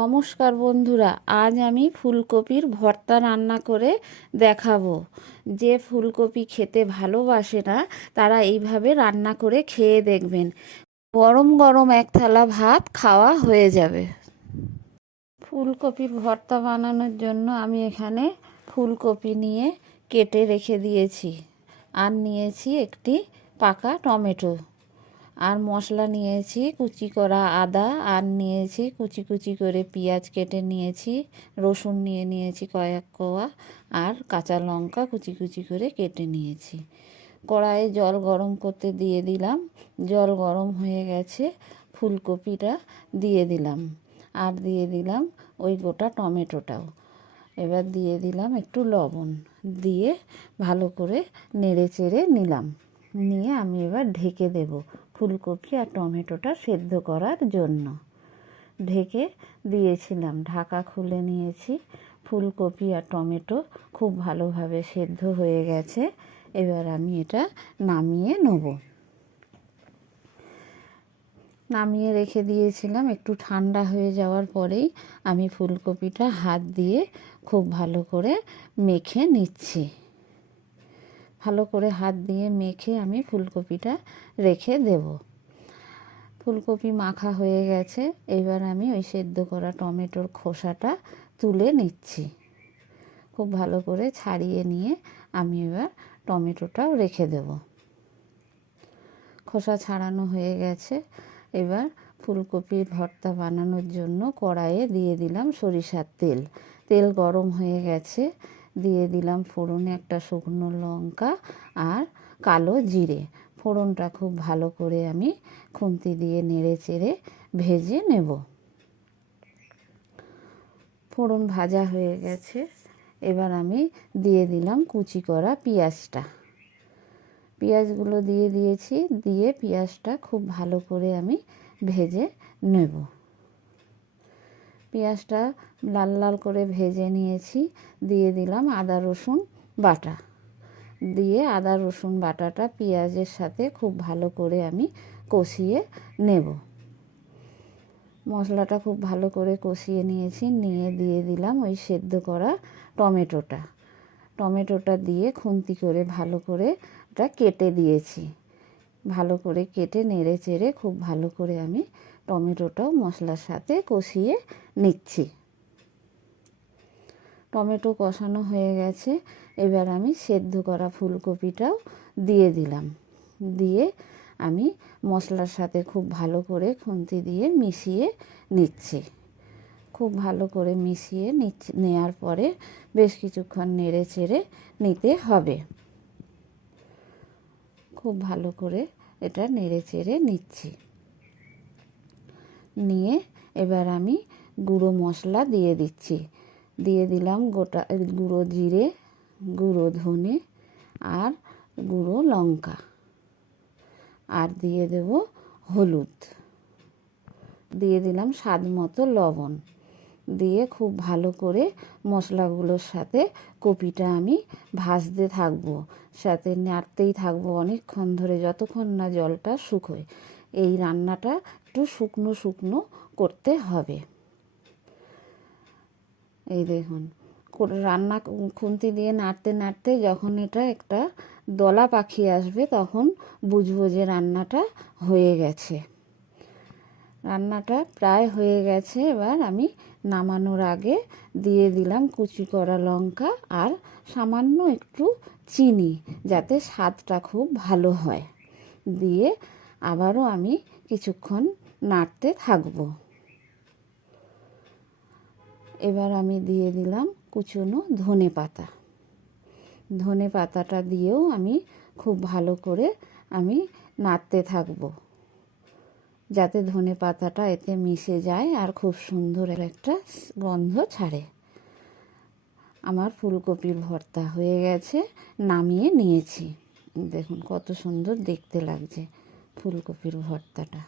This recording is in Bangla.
নমস্কার বন্ধুরা, আজ আমি ফুলকপির ভর্তা রান্না করে দেখাবো। যে ফুলকপি খেতে ভালোবাসে না তারা এইভাবে রান্না করে খেয়ে দেখবেন। গরম গরম এক থালা ভাত খাওয়া হয়ে যাবে। ফুলকপির ভর্তা বানানোর জন্য আমি এখানে ফুলকপি নিয়ে কেটে রেখে দিয়েছি, আর নিয়েছি একটি পাকা টমেটো, আর মশলা নিয়েছি কুচি করা আদা, আর নিয়েছি কুচি কুচি করে পেঁয়াজ কেটে নিয়েছি, রসুন নিয়েছি কয়েক কোয়া, আর কাঁচা লঙ্কা কুচি কুচি করে কেটে নিয়েছি। কড়াইয়ে জল গরম করতে দিয়ে দিলাম। জল গরম হয়ে গেছে, ফুলকপিটা দিয়ে দিলাম, আর দিয়ে দিলাম ওই গোটা টমেটোটাও। এবার দিয়ে দিলাম একটু লবণ, দিয়ে ভালো করে নেড়ে চেড়ে নিলাম। নিয়ে আমি এবার ঢেকে দেব ফুলকপি আর টমেটোটা সেদ্ধ করার জন্য। ঢেকে দিয়েছিলাম, ঢাকা খুলে নিয়েছি। ফুলকপি আর টমেটো খুব ভালোভাবে সেদ্ধ হয়ে গেছে। এবার আমি এটা নামিয়ে নেব। নামিয়ে রেখে দিয়েছিলাম। একটু ঠান্ডা হয়ে যাওয়ার পরেই আমি ফুলকপিটা হাত দিয়ে খুব ভালো করে মেখে নিচ্ছি। ভালো করে হাত দিয়ে মেখে আমি ফুলকপিটা রেখে দেব। ফুলকপি মাখা হয়ে গেছে। এবার আমি ওই সেদ্ধ করা টমেটোর খোসাটা তুলে নিচ্ছি। খুব ভালো করে ছাড়িয়ে নিয়ে আমি এবার টমেটোটাও রেখে দেব। খোসা ছাড়ানো হয়ে গেছে। এবার ফুলকপির ভর্তা বানানোর জন্য কড়াইয়ে দিয়ে দিলাম সরিষার তেল। তেল গরম হয়ে গেছে, দিয়ে দিলাম ফোড়নে একটা শুকনো লঙ্কা আর কালো জিরে। ফোড়নটা খুব ভালো করে আমি খুন্তি দিয়ে নেড়ে চেড়ে ভেজে নেব। ফোড়ন ভাজা হয়ে গেছে। এবার আমি দিয়ে দিলাম কুচি করা পেঁয়াজটা। পেঁয়াজগুলো দিয়ে দিয়েছি, দিয়ে পেঁয়াজটা খুব ভালো করে আমি ভেজে নেব। পেঁয়াজটা লাল লাল করে ভেজে নিয়েছি। দিয়ে দিলাম আদা রসুন বাটা। দিয়ে আদা রসুন বাটাটা পেঁয়াজের সাথে খুব ভালো করে আমি কষিয়ে নেব। মশলাটা খুব ভালো করে কষিয়ে নিয়েছি। নিয়ে দিয়ে দিলাম ওই সেদ্ধ করা টমেটোটা। টমেটোটা দিয়ে খুন্তি করে ভালো করে ওটা কেটে দিয়েছি। ভালো করে কেটে নেড়ে চেড়ে খুব ভালো করে আমি টমেটোটাও মশলার সাথে কষিয়ে নিচ্ছি। টমেটো কষানো হয়ে গেছে। এবার আমি সেদ্ধ করা ফুলকপিটাও দিয়ে দিলাম। দিয়ে আমি মশলার সাথে খুব ভালো করে খুন্তি দিয়ে মিশিয়ে নিচ্ছি। খুব ভালো করে মিশিয়ে নেওয়ার পরে বেশ কিছুক্ষণ নেড়ে চেড়ে নিতে হবে। খুব ভালো করে এটা নেড়ে চেড়ে নিচ্ছি। নিয়ে এবার আমি গুঁড়ো মশলা দিয়ে দিচ্ছি। দিয়ে দিলাম গোটা গুঁড়ো জিরে, গুঁড়ো ধনে আর গুঁড়ো লঙ্কা, আর দিয়ে দেব হলুদ, দিয়ে দিলাম স্বাদ মতো লবণ। দিয়ে খুব ভালো করে মশলাগুলোর সাথে কপিটা আমি ভাজতে থাকবো, সাথে নাড়তেই থাকবো অনেকক্ষণ ধরে, যতক্ষণ না জলটা শুকোয়। এই রান্নাটা একটু শুকনো শুকনো করতে হবে। এই দেখুন রান্না খুন্তি দিয়ে নাড়তে নাড়তে যখন এটা একটা দলা পাখি আসবে তখন বুঝবো যে রান্নাটা হয়ে গেছে। রান্নাটা প্রায় হয়ে গেছে। এবার আমি নামানোর আগে দিয়ে দিলাম কুচি করা লঙ্কা আর সামান্য একটু চিনি, যাতে স্বাদটা খুব ভালো হয়। দিয়ে আবারও আমি কিছুক্ষণ নাড়তে থাকবো। এবার আমি দিয়ে দিলাম কুচনো ধনে পাতা। ধনে পাতাটা দিয়েও আমি খুব ভালো করে আমি নাড়তে থাকবো, যাতে ধনে পাতাটা এতে মিশে যায় আর খুব সুন্দর একটা গন্ধ ছাড়ে। আমার ফুলকপির ভর্তা হয়ে গেছে, নামিয়ে নিয়েছি। দেখুন কত সুন্দর দেখতে লাগছে ফুলকপির ভর্তাটা।